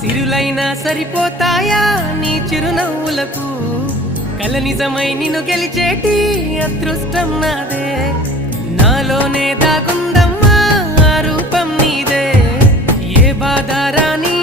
సిరులైనా సరిపోతాయా నీ చిరునవ్వులకు కల నిజమై నిన్ను గెలిచేటి అదృష్టం నాదే నాలోనే దాగుందమ్మా ఆ రూపం నీదే ఏ బాధ రాని